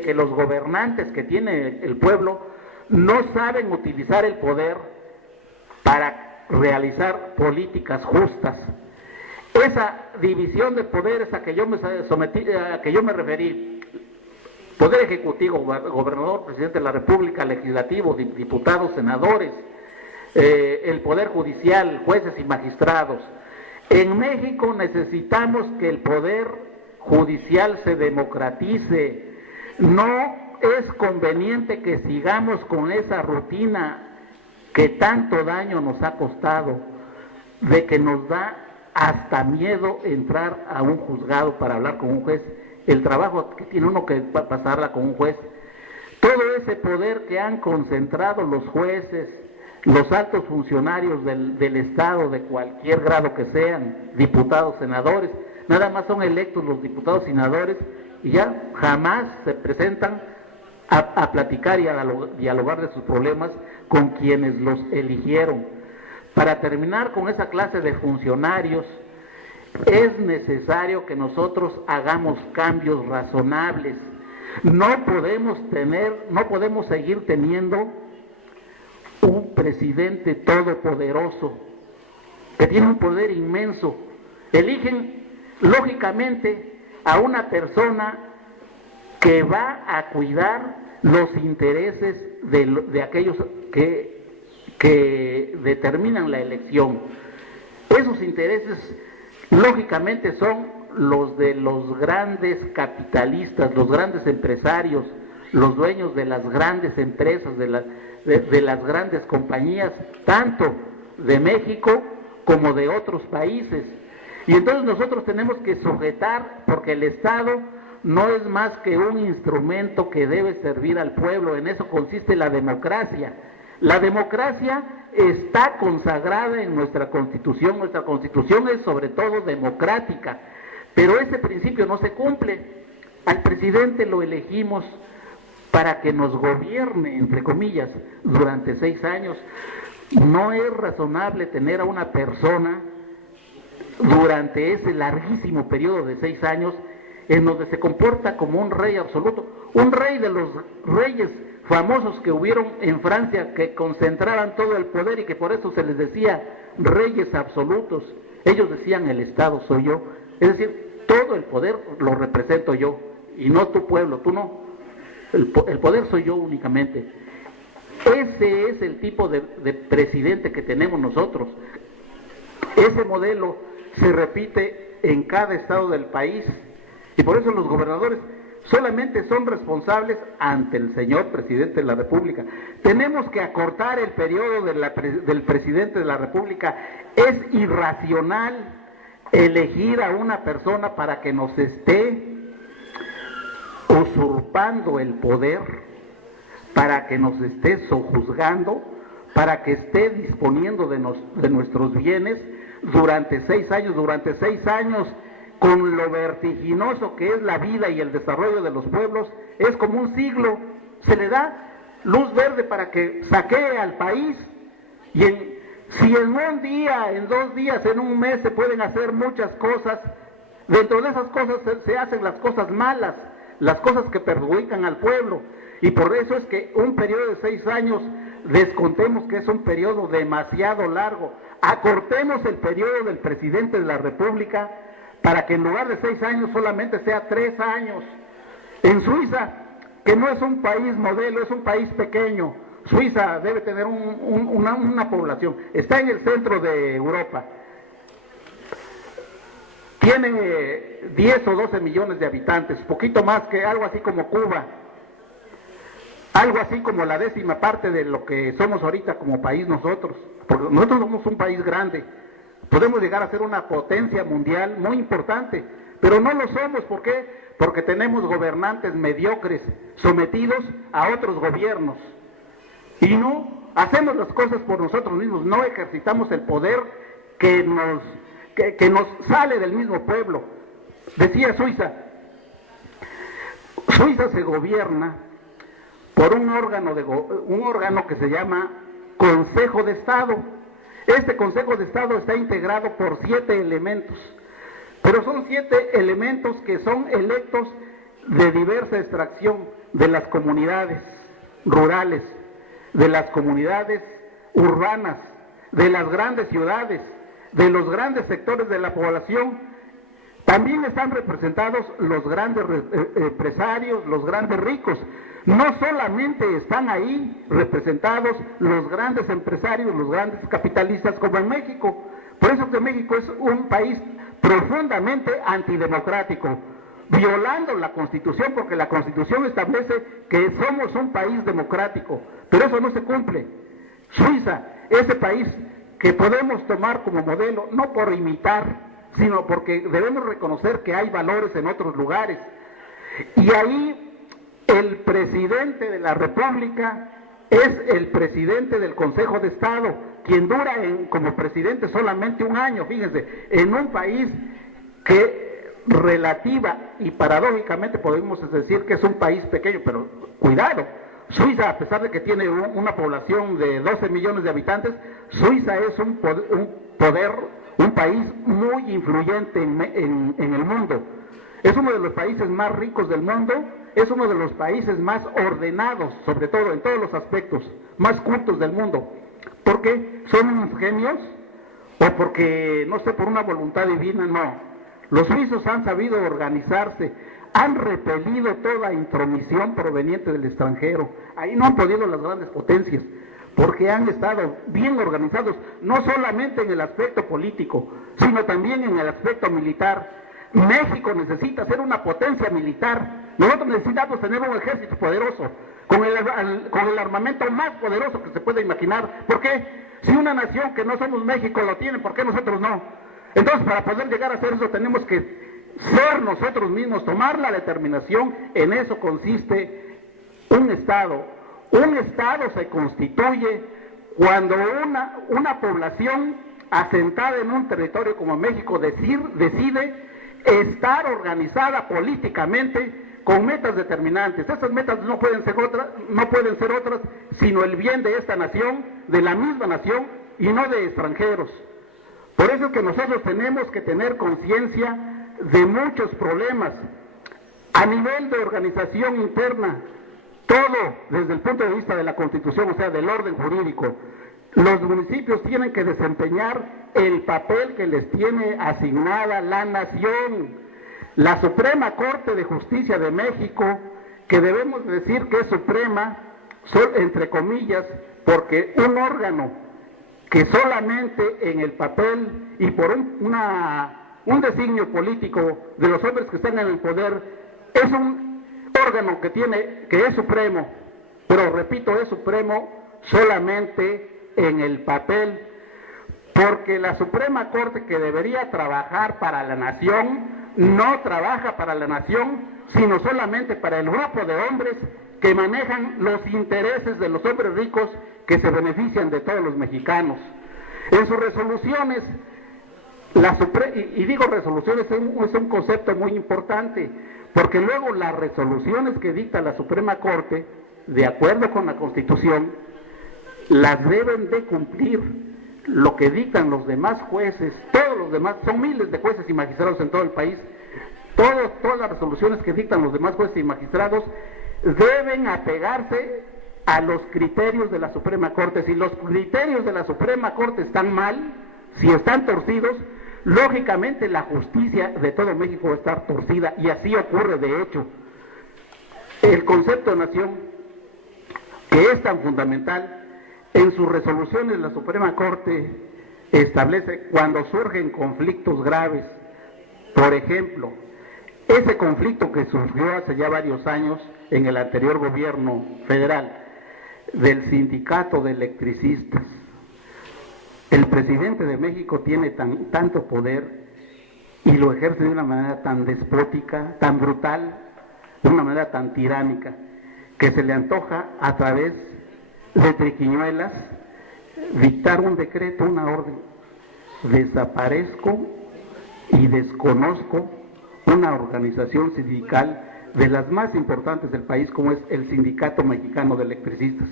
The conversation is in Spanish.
que los gobernantes que tiene el pueblo no saben utilizar el poder para realizar políticas justas. Esa división de poderes a que yo me referí, poder ejecutivo, gobernador, presidente de la República, legislativo, diputados, senadores, el poder judicial, jueces y magistrados. En México necesitamos que el poder judicial se democratice. No es conveniente que sigamos con esa rutina que tanto daño nos ha costado, de que nos da hasta miedo entrar a un juzgado para hablar con un juez, el trabajo que tiene uno que pasarla con un juez, todo ese poder que han concentrado los jueces, los altos funcionarios del Estado, de cualquier grado que sean, diputados, senadores, nada más son electos los diputados y senadores y ya jamás se presentan a platicar y a dialogar de sus problemas con quienes los eligieron. Para terminar con esa clase de funcionarios, es necesario que nosotros hagamos cambios razonables. No podemos seguir teniendo un presidente todopoderoso, que tiene un poder inmenso. Eligen, lógicamente, a una persona que va a cuidar los intereses de aquellos que determinan la elección. Esos intereses, lógicamente, son los de los grandes capitalistas, los grandes empresarios, los dueños de las grandes empresas, de las grandes compañías, tanto de México como de otros países. Y entonces nosotros tenemos que sujetar, porque el Estado no es más que un instrumento que debe servir al pueblo. En eso consiste la democracia. La democracia está consagrada en nuestra Constitución es sobre todo democrática, pero ese principio no se cumple. Al presidente lo elegimos para que nos gobierne, entre comillas, durante 6 años. No es razonable tener a una persona durante ese larguísimo periodo de 6 años en donde se comporta como un rey absoluto, un rey de los reyes famosos que hubieron en Francia, que concentraban todo el poder y que por eso se les decía reyes absolutos. Ellos decían: el Estado soy yo, es decir, todo el poder lo represento yo y no tu pueblo, tú no, el poder soy yo únicamente. Ese es el tipo de presidente que tenemos nosotros. Ese modelo se repite en cada estado del país y por eso los gobernadores solamente son responsables ante el señor presidente de la República. Tenemos que acortar el periodo del presidente de la República. Es irracional elegir a una persona para que nos esté usurpando el poder, para que nos esté sojuzgando, para que esté disponiendo de nuestros bienes durante 6 años. Durante 6 años, con lo vertiginoso que es la vida y el desarrollo de los pueblos, es como un siglo. Se le da luz verde para que saquee al país, y si en un día, en 2 días, en un mes se pueden hacer muchas cosas, dentro de esas cosas se hacen las cosas malas, las cosas que perjudican al pueblo, y por eso es que un periodo de 6 años, descontemos que es un periodo demasiado largo, acortemos el periodo del presidente de la República para que en lugar de 6 años solamente sea 3 años. En Suiza, que no es un país modelo, es un país pequeño, Suiza debe tener una población, está en el centro de Europa, tiene 10 o 12 millones de habitantes, poquito más que algo así como Cuba, algo así como la 10ª parte de lo que somos ahorita como país nosotros, porque nosotros somos un país grande. Podemos llegar a ser una potencia mundial muy importante, pero no lo somos. ¿Por qué? Porque tenemos gobernantes mediocres, sometidos a otros gobiernos. Y no hacemos las cosas por nosotros mismos, no ejercitamos el poder que nos sale del mismo pueblo. Decía Suiza se gobierna por un órgano que se llama Consejo de Estado. Este Consejo de Estado está integrado por 7 elementos, pero son 7 elementos que son electos de diversa extracción de las comunidades rurales, de las comunidades urbanas, de las grandes ciudades, de los grandes sectores de la población. También están representados los grandes empresarios, los grandes ricos. No solamente están ahí representados los grandes empresarios, los grandes capitalistas como en México. Por eso que México es un país profundamente antidemocrático, violando la Constitución, porque la Constitución establece que somos un país democrático, pero eso no se cumple. Suiza, ese país que podemos tomar como modelo, no por imitar, sino porque debemos reconocer que hay valores en otros lugares. Y ahí el presidente de la República es el presidente del Consejo de Estado, quien dura como presidente solamente un año, fíjense, en un país que relativa y paradójicamente podemos decir que es un país pequeño, pero cuidado, Suiza, a pesar de que tiene una población de 12 millones de habitantes, Suiza es un país muy influyente en el mundo. Es uno de los países más ricos del mundo, es uno de los países más ordenados, sobre todo en todos los aspectos, más cultos del mundo. ¿Por qué? ¿Son unos genios? ¿O porque, no sé, por una voluntad divina? No. Los suizos han sabido organizarse, han repelido toda intromisión proveniente del extranjero. Ahí no han podido las grandes potencias, porque han estado bien organizados, no solamente en el aspecto político, sino también en el aspecto militar. México necesita ser una potencia militar. Nosotros necesitamos tener un ejército poderoso, con el armamento más poderoso que se puede imaginar. ¿Por qué? Si una nación que no somos México lo tiene, ¿por qué nosotros no? Entonces, para poder llegar a hacer eso, tenemos que ser nosotros mismos, tomar la determinación. En eso consiste un Estado. Un Estado se constituye cuando una población asentada en un territorio como México decide estar organizada políticamente con metas determinantes. Esas metas no pueden ser otras sino el bien de esta nación, de la misma nación y no de extranjeros. Por eso es que nosotros tenemos que tener conciencia de muchos problemas a nivel de organización interna, todo desde el punto de vista de la Constitución, o sea, del orden jurídico. Los municipios tienen que desempeñar el papel que les tiene asignada la nación. La Suprema Corte de Justicia de México, que debemos decir que es suprema, entre comillas, porque un órgano que solamente en el papel y por un designio político de los hombres que están en el poder, es un órgano que es supremo, pero repito, es supremo solamente en el papel, porque la Suprema Corte, que debería trabajar para la nación, no trabaja para la nación, sino solamente para el grupo de hombres que manejan los intereses de los hombres ricos que se benefician de todos los mexicanos. En sus resoluciones, y digo resoluciones, es un concepto muy importante, porque luego las resoluciones que dicta la Suprema Corte, de acuerdo con la Constitución, las deben de cumplir lo que dictan los demás jueces. Todos los demás, son miles de jueces y magistrados en todo el país, todas las resoluciones que dictan los demás jueces y magistrados deben apegarse a los criterios de la Suprema Corte. Si los criterios de la Suprema Corte están mal, si están torcidos, lógicamente la justicia de todo México va a estar torcida, y así ocurre de hecho. El concepto de nación, que es tan fundamental, en sus resoluciones la Suprema Corte establece cuando surgen conflictos graves. Por ejemplo, ese conflicto que surgió hace ya varios años en el anterior gobierno federal, del sindicato de electricistas. El presidente de México tiene tanto poder y lo ejerce de una manera tan despótica, tan brutal, de una manera tan tiránica, que se le antoja a través de triquiñuelas dictar un decreto, una orden. Desaparezco y desconozco una organización sindical de las más importantes del país, como es el Sindicato Mexicano de Electricistas.